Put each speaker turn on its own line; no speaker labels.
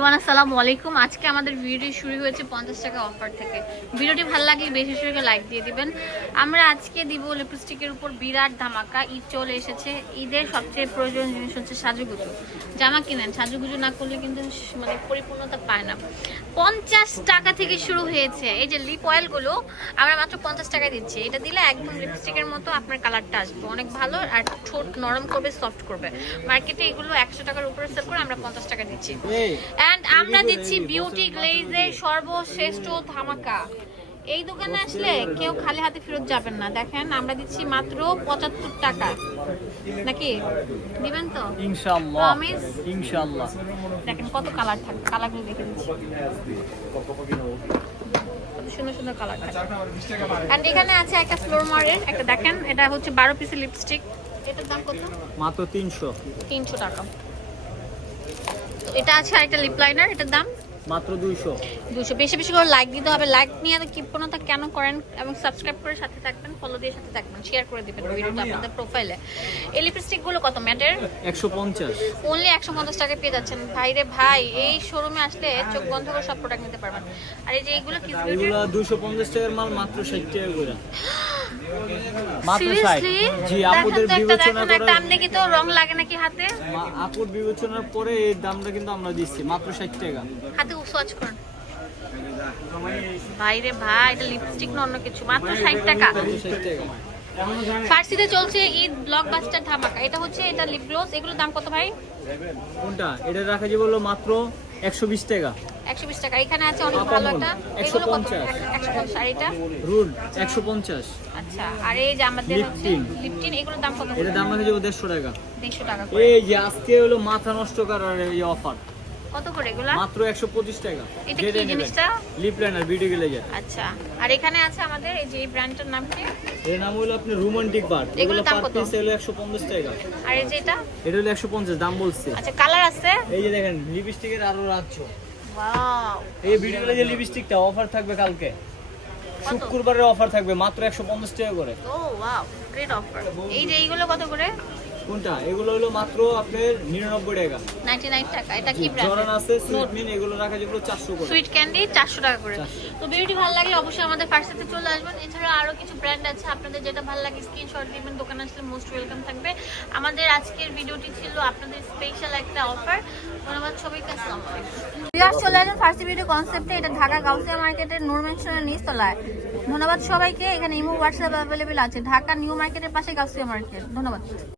Everyone আসসালামু আলাইকুম। আজকে আমাদের ভিডিও শুরু হয়েছে পঞ্চাশ টাকা অফার থেকে। ভিডিওটি ভালো লাগলে বেশি করে লাইক দিয়ে দিবেন। আমরা আজকে দিব লিপস্টিকের উপর বিরাট ধামাকা। ঈদ চলে এসেছে। ঈদের সবচেয়ে প্রয়োজনীয় জিনিস হচ্ছে সাজুগুজু। জামা কিনেন সাজুগুজু না করলে কিন্তু মানে পরিপূর্ণতা পায় না। পঞ্চাশ টাকা থেকে শুরু হয়েছে। এই যে লিপ অয়েলগুলো আমরা মাত্র পঞ্চাশ টাকায় দিচ্ছি। এটা দিলে একদম লিপস্টিকের মতো আপনার কালারটা আসবে। অনেক ভালো আর ঠোঁট নরম করবে সফট করবে। মার্কেটে এগুলো একশো টাকার উপরে সেল করে আমরা পঞ্চাশ টাকা দিচ্ছি। এন্ড আমরা দিচ্ছি বিউটি গ্লেজের সর্বশ্রেষ্ঠ ধামাকা। এই দোকানে আসলে কেউ খালি হাতে ফেরত যাবেন না। দেখেন আমরা দিচ্ছি মাত্র পঁচাত্তর টাকা। নাকি? দিবেন তো?
ইনশাআল্লাহ
Promise?
ইনশাআল্লাহ।
দেখেন কত কালার থাকবে কালারগুলো দেখে দিচ্ছি। সুন্দর সুন্দর কালার থাকে। এন্ড এখানে আছে একটা ফ্লোর মারের একটা দেখেন এটা হচ্ছে বারো পিসের লিপস্টিক এটার দাম কত?
মাত্র তিনশো।
তিনশো টাকা। এটা আছে আরেকটা লিপ লাইনার এটার দাম?
মাত্র দুইশো।
দুশো বেশি বেশি করে লাইক দিতে হবে। লাইক নিয়ে এত কৃপণতা কেন করেন এবং সাবস্ক্রাইব করে সাথে থাকবেন ফলো দিয়ে সাথে থাকবেন শেয়ার করে দিবেন ভিডিওটা আপনাদের প্রোফাইলে এই লিপস্টিকগুলো কত ম্যাটের
একশো পঞ্চাশ।
অনলি একশো পঞ্চাশ টাকা পেয়ে যাচ্ছেন। ভাই রে ভাই এই শোরুমে আসলে চোখ বন্ধ করে সব প্রোডাক্ট নিতে পারবেন। আর এই যে এইগুলো কি
এগুলো দুইশো পঞ্চাশ টাকার মাল মাত্র ষাট টাকা করে। মাত্র ষাট।
সিরিয়াসলি
জি আপুদের বিবেচনা করে
আপনি কি তো রং লাগে নাকি হাতে?
আপুর বিবেচনার পরে এই দামটা কিন্তু আমরা দিচ্ছি মাত্র ষাট টাকা।
হাতে করুন। ভাই এটা লিপস্টিক না অন্য কিছু মাত্র ষাট টাকা।
ষাট টাকা
ফার্সিতে চলছে ঈদ ব্লকবাস্টার ধামাকা এটা হচ্ছে এটা লিপ গ্লোস এগুলোর দাম কত ভাই?
কোনটা? এটা রাখা যাবে হলো মাত্র একশো বিশ টাকা।
একশো বিশ টাকা এখানে আছে অনেক ভালো একটা এগুলো কত?
150
একশো পঞ্চাশ আর এটা?
রুল একশো পঞ্চাশ।
আচ্ছা আর এই যে আমাদের হচ্ছে
লিপটিন।
লিপটিন এগুলোর দাম কত
এটা দাম রাখা যাবে টাকা।
দেড়শো টাকা করে।
এই যে আজকে হলো মাথা নষ্ট করার এই অফার
কত করে এগুলা?
মাত্র একশো পঁচিশ টাকা।
এটা কি জিনিসটা?
লিপ লাইনার বিউটি গ্লেজার
আচ্ছা আর এখানে আছে আমাদের এই যে এই ব্র্যান্ডটার নাম কি?
এর নাম হলো আপনি রোমান্টিক বার এগুলো
দাম
পার
কত?
পিস হলো একশো পঞ্চাশ টাকা।
আর এই যে এটা?
হলো দাম বলছে।
আচ্ছা কালার আছে?
এই যে দেখেন লিপস্টিকের আরও
ওয়াও
এই বিউটি গ্লেজার লিপস্টিকটা অফার থাকবে কালকে। শুক্রবারের অফার থাকবে, মাত্র একশো পঞ্চাশ টাকা করে।
ও ওয়াও গ্রেট অফার এই যে এইগুলো কত করে?
কোনটা? এগুলো হলো মাত্র আপনার নিরানব্বই টাকা।
99 টাকা। এটা কি
জরান আছে সুইটমিন এগুলো রাখা যাবে চারশো করে।
সুইট ক্যান্ডি চারশো টাকা করে। তো ভিডিওটি ভালো লাগলে অবশ্যই আমাদের ফার্স্টেতে চলে আসবেন। এছাড়া আরও কিছু ব্র্যান্ড আছে। আপনাদের যেটা ভালো লাগে স্ক্রিনশট দিবেন দোকানে আসলে মোস্ট ওয়েলকাম থাকবে। আমাদের আজকের ভিডিওটি ছিল আপনাদের স্পেশাল একটা অফার ধন্যবাদ সবাইকে আসসালামু আলাইকুম। ভিউয়ার্স চলে আসবেন ফার্স্ট ভিডিও কনসেপ্টে এটা ঢাকা গাউসিয়া মার্কেটের নূর মেনশনের নিচতলায়। ধন্যবাদ সবাইকে। এখানে ইমো হোয়াটসঅ্যাপ অ্যাভেলেবেল আছে। ঢাকা নিউ মার্কেটের পাশে গাউসিয়া মার্কেট ধন্যবাদ।